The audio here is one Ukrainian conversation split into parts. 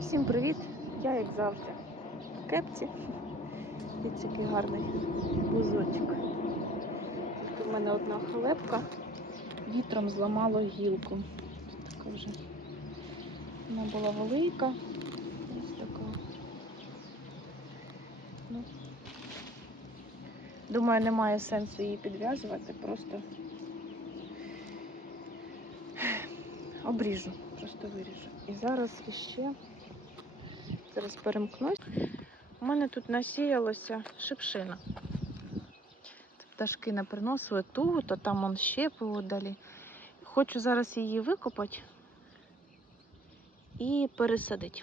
Всім привіт! Я, як завжди, в кепці. Дивіться, який гарний бузочок. Тут у мене одна халепка. Вітром зламало гілку. Така вже вона була велика. Ось така. Ну, думаю, немає сенсу її підв'язувати, просто обріжу, просто виріжу. І зараз іще зараз перемкнусь. У мене тут насіялося шипшина. Пташки наприносили тугу, то там он ще подалі. Хочу зараз її викопати і пересадити.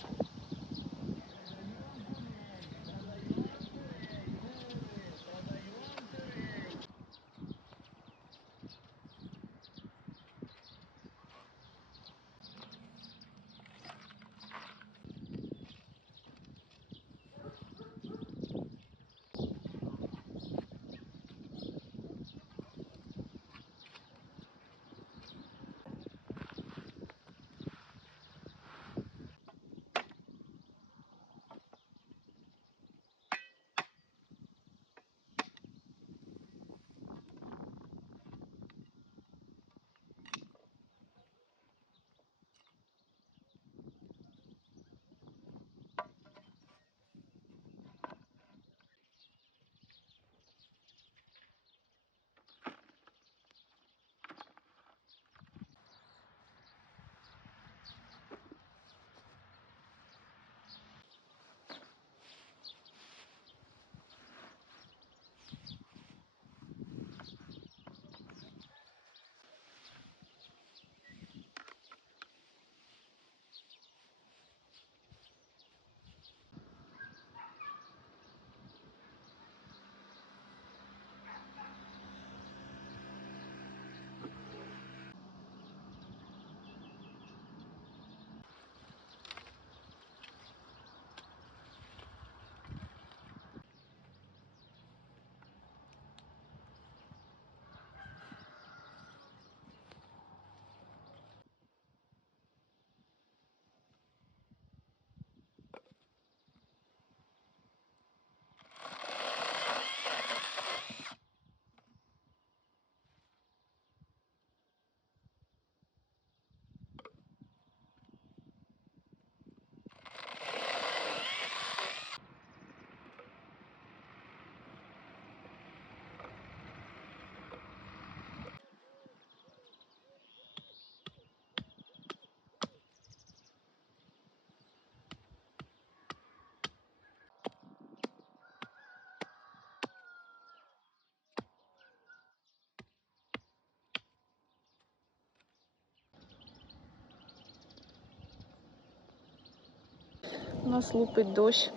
нас лупить дощ.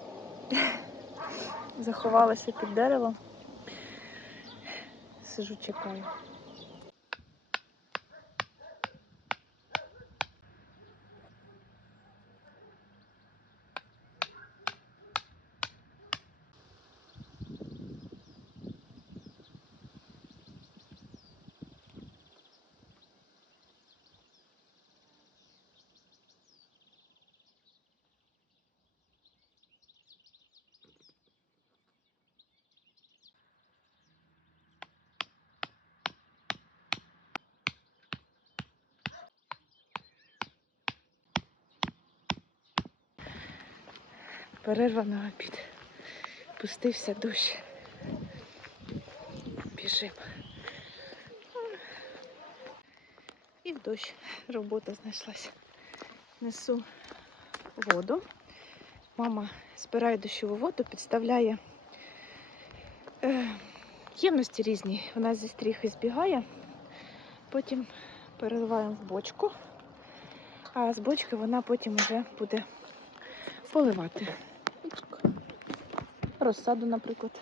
Заховалася під деревом. Сижу, чекаю. Перерва на обід. Пустився дощ. Біжим. І в дощ робота знайшлася. Несу воду. Мама збирає дощову воду, підставляє е, ємності різні. Вона зі стріхи збігає, потім переливаємо в бочку, а з бочки вона потім вже буде поливати. Розсаду, наприклад.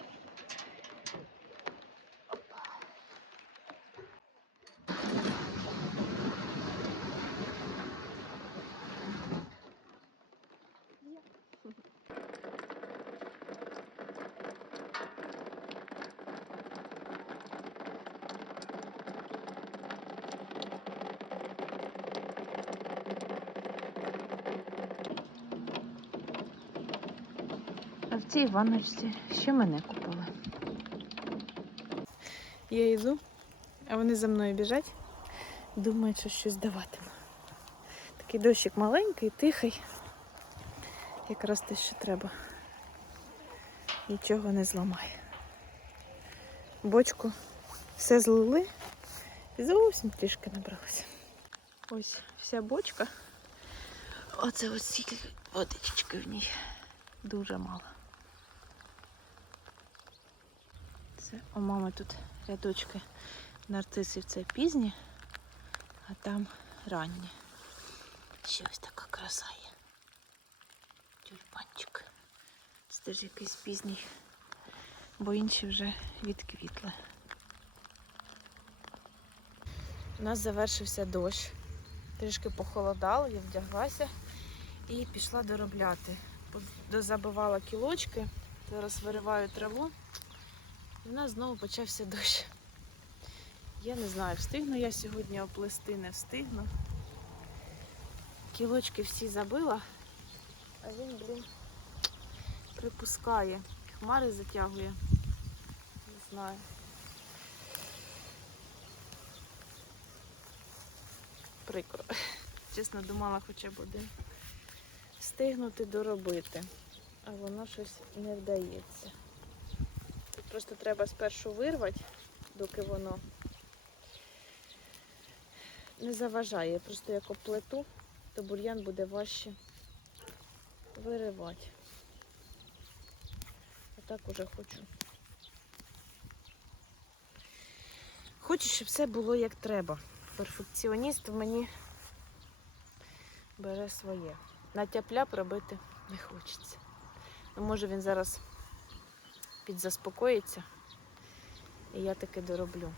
Цій ванночці ще мене купили. Я йду, а вони за мною біжать. Думають, що щось даватиму. Такий дощик маленький, тихий. Якраз те, що треба. Нічого не зламає. Бочку все злили і зовсім трішки набралося. Ось вся бочка. Оце ось стільки водички в ній. Дуже мало. Це у мами тут рядочки нарцисів це пізні, а там ранні. Ще ось така краса є. Тюльпанчик. Це теж якийсь пізній, бо інші вже відквітли. У нас завершився дощ. Трішки похолодало, я вдяглася і пішла доробляти. Дозабивала кілочки, зараз вириваю траву. І в нас знову почався дощ. Я не знаю, встигну я сьогодні оплести, не встигну. Кілочки всі забила, а він, блін, припускає. Хмари затягує. Не знаю. Прикро. Чесно, думала хоча б один встигнути доробити, а воно щось не вдається. Просто треба спершу вирвати, доки воно не заважає. Просто як оплету, то бур'ян буде важче виривати. Отак уже хочу. Хочу, щоб все було як треба. Перфекціоніст в мені бере своє. На тяп-ляп не хочеться. Ну, може він зараз підзаспокоїться, і я таки дороблю.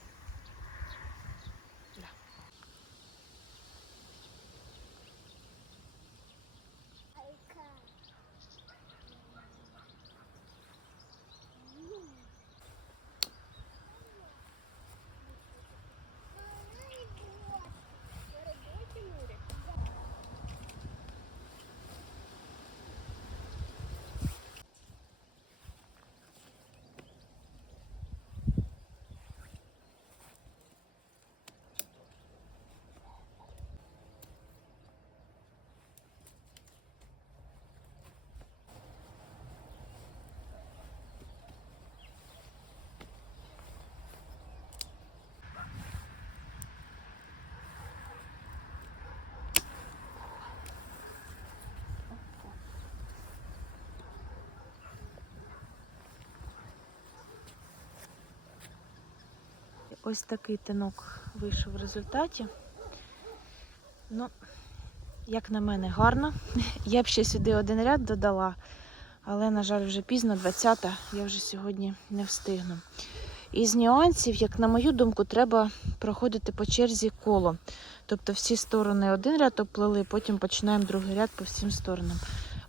Ось такий тинок вийшов в результаті. Ну, як на мене, гарно. Я б ще сюди один ряд додала, але, на жаль, вже пізно, 20-та, я вже сьогодні не встигну. Із нюансів, як на мою думку, треба проходити по черзі коло. Тобто всі сторони один ряд оплели, потім починаємо другий ряд по всім сторонам.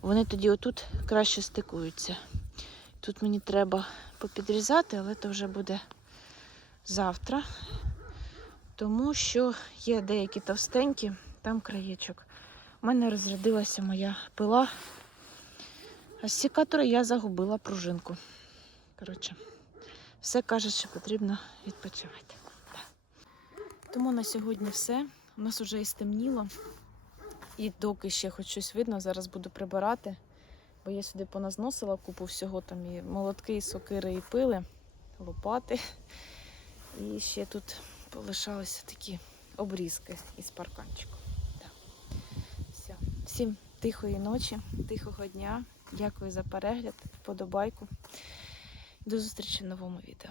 Вони тоді отут краще стикуються. Тут мені треба попідрізати, але це вже буде завтра. Тому що є деякі товстенькі, там краєчок. У мене розрядилася моя пила. А з секатора я загубила пружинку. Коротше, все каже, що потрібно відпочивати. Тому на сьогодні все. У нас вже і стемніло. І доки ще хоч щось видно, зараз буду прибирати. Бо я сюди поназносила купу всього, там і молотки, і сокири, і пили, лопати. І ще тут полишалися такі обрізки із парканчику. Да. Все. Всім тихої ночі, тихого дня. Дякую за перегляд, вподобайку. До зустрічі в новому відео.